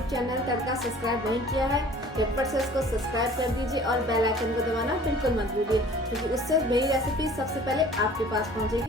YouTube channel तड़का subscribe नहीं किया है, झटपट से उसको सब्सक्राइब कर दीजिए और बेल आइकन को दबाना बिल्कुल मत भूलिए, क्योंकि उससे मेरी रेसिपी सबसे पहले आपके पास पहुंचेगी।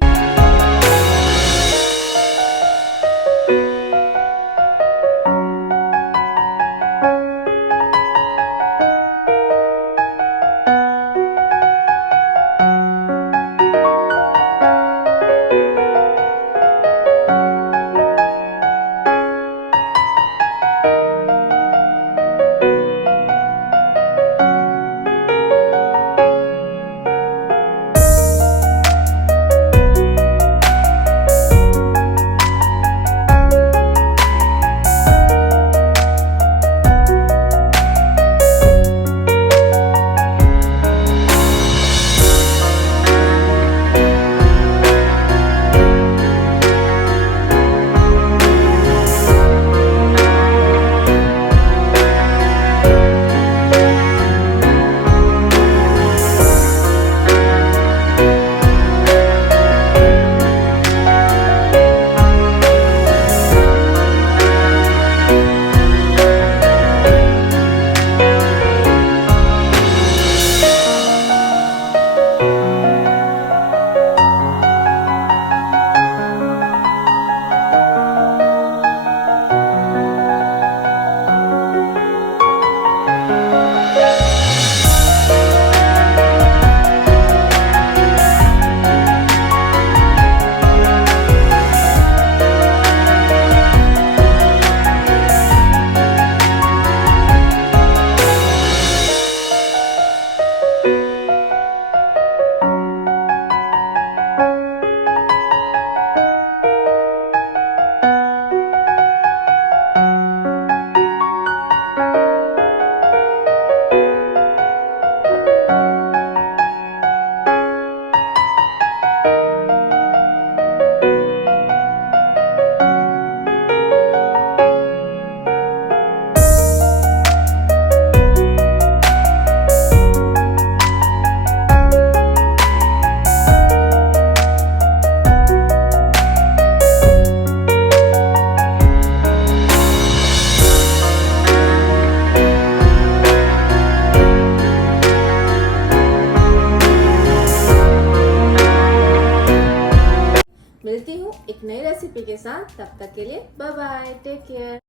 मिलती हूँ एक नई रेसिपी के साथ, तब तक के लिए बाय बाय, टेक केयर।